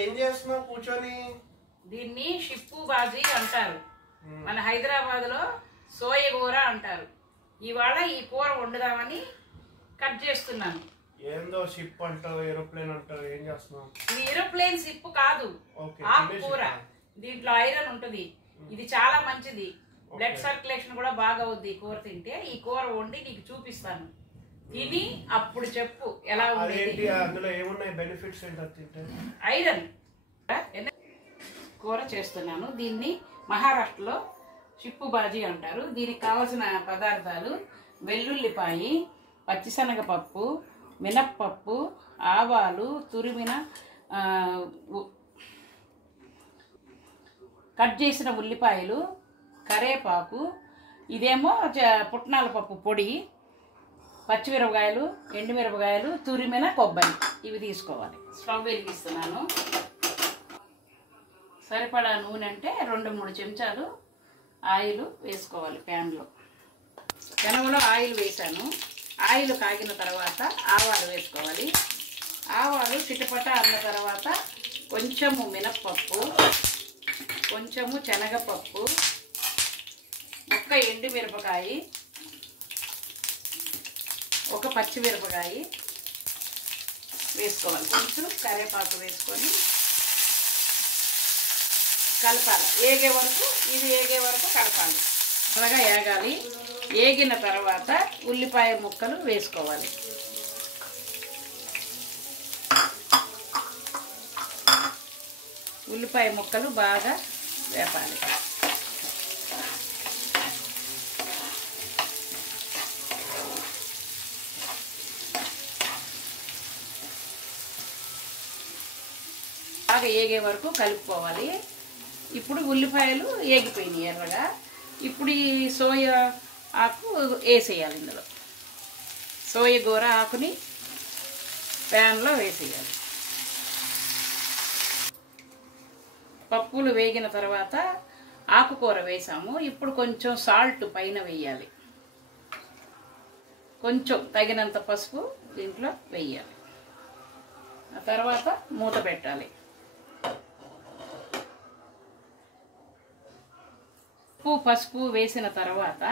ఏం చేస్తున్నావు కూర్చొని? దీన్ని షిప్పు బాజీ అంటారు. మన హైదరాబాద్ లో సోయ కూర అంటారు. ఇవాళ ఈ కూర వండుదామని కట్ చేస్తున్నాను. ఏందో షిప్ అంటావు, ఏరోప్లేన్ అంటావు, ఏం చేస్తున్నావు? ఇది ఏరోప్లేన్ షిప్ కాదు, ఆకుకూర. దీంట్లో ఐరన్ ఉంటది. ఇది చాలా మంచిది. బ్లడ్ సర్క్యులేషన్ కూడా బాగా అవుద్ది కూర తింటే. ఈ కూర వండి నీకు చూపిస్తాను. తిని అప్పుడు చెప్పు ఎలా ఉంది. అందులో ఏమున్నాయి బెనిఫిట్స్ ఏంటో తింటే? ఐరన్ కూర చేస్తున్నాను. దీన్ని మహారాష్ట్రలో షిప్పు బాజీ అంటారు. దీనికి కావలసిన పదార్థాలు: వెల్లుల్లిపాయి, పచ్చిశనగపప్పు, మినప్పప్పు, ఆవాలు, తురిమిన కట్ చేసిన ఉల్లిపాయలు, కరేపాకు, ఇదేమో పుట్నాల పప్పు పొడి, పచ్చిమిరపకాయలు, ఎండుమిరపకాయలు, తురిమిన కొబ్బరి. ఇవి తీసుకోవాలి. స్టవ్ వెలిగిస్తున్నాను. సరిపడా నూనె అంటే 2-3 చెంచాలు ఆయిల్ వేసుకోవాలి ప్యాన్లో. శనగలో ఆయిల్ వేసాను. ఆయిల్ కాగిన తర్వాత ఆవాలు వేసుకోవాలి. ఆవాలు చిటపట అన్న తర్వాత కొంచెము మినప్పప్పు, కొంచెము శనగపప్పు, ఒక్క ఎండుమిరపకాయ, ఒక పచ్చిమిరపకాయ వేసుకోవాలి. కొంచెం కరివేపాకు వేసుకొని కలపాలి. ఏగే వరకు కలపాలి. అలాగా ఏగాలి. ఏగిన తర్వాత ఉల్లిపాయ ముక్కలు వేసుకోవాలి. ఉల్లిపాయ ముక్కలు బాగా వేపాలి. బాగా ఏగే వరకు కలుపుకోవాలి. ఇప్పుడు ఉల్లిపాయలు ఏగిపోయినాయి ఎర్రగా. ఇప్పుడు ఈ సోయా ఆకు వేసేయాలి. ఇందులో సోయ కూర ఆకుని ప్యాన్లో వేసేయాలి. పప్పులు వేగిన తర్వాత ఆకుకూర వేసాము. ఇప్పుడు కొంచెం సాల్ట్ పైన వేయాలి. కొంచెం తగినంత పసుపు దీంట్లో వేయాలి. ఆ తర్వాత మూత పెట్టాలి. ఉప్పు పసుపు వేసిన తర్వాత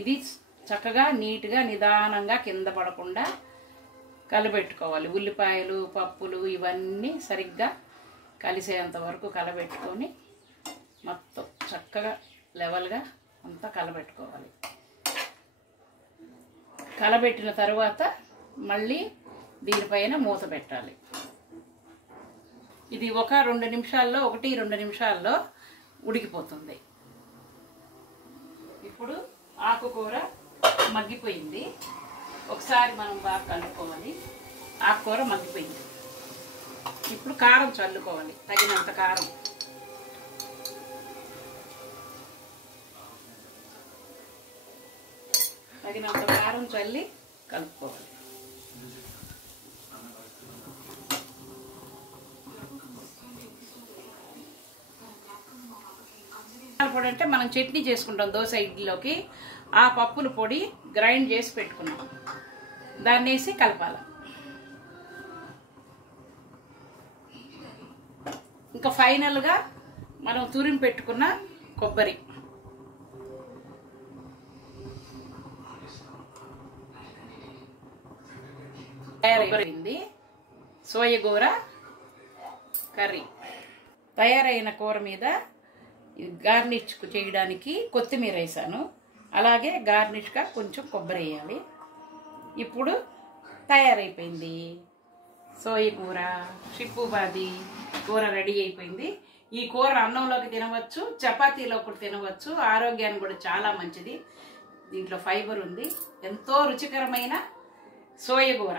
ఇది చక్కగా నీట్గా నిదానంగా కింద పడకుండా కలబెట్టుకోవాలి. ఉల్లిపాయలు పప్పులు ఇవన్నీ సరిగ్గా కలిసేంత వరకు కలబెట్టుకొని మొత్తం చక్కగా లెవెల్గా అంతా కలబెట్టుకోవాలి. కలబెట్టిన తర్వాత మళ్ళీ దీనిపైన మూత పెట్టాలి. ఇది 1-2 నిమిషాల్లో ఉడికిపోతుంది. ఇప్పుడు ఆకుకూర మగ్గిపోయింది. ఒకసారి మనం బాగా కలుపుకోవాలి. ఆకుకూర మగ్గిపోయింది. ఇప్పుడు కారం చల్లుకోవాలి. తగినంత కారం. తగినంత కారం చల్లి కలుపుకోవాలి. పొడి అంటే మనం చట్నీ చేసుకుంటాం దోశ ఇడ్లీలోకి. ఆ పప్పుల పొడి గ్రైండ్ చేసి పెట్టుకున్నాం. దాన్ని వేసి కలపాలి. ఇంకా ఫైనల్గా మనం తురిమి పెట్టుకున్న కొబ్బరి, తయారైంది సోయ కూర కర్రీ. తయారైన కూర మీద గార్నిష్ చేయడానికి కొత్తిమీర వేసాను. అలాగే గార్నిష్గా కొంచెం కొబ్బరి వేయాలి. ఇప్పుడు తయారైపోయింది సోయ కూర, షిప్పు బాజీ కూర రెడీ అయిపోయింది. ఈ కూర అన్నంలోకి తినవచ్చు, చపాతీలో కూడా తినవచ్చు. ఆరోగ్యానికి కూడా చాలా మంచిది. దీంట్లో ఫైబర్ ఉంది. ఎంతో రుచికరమైన సోయ కూర.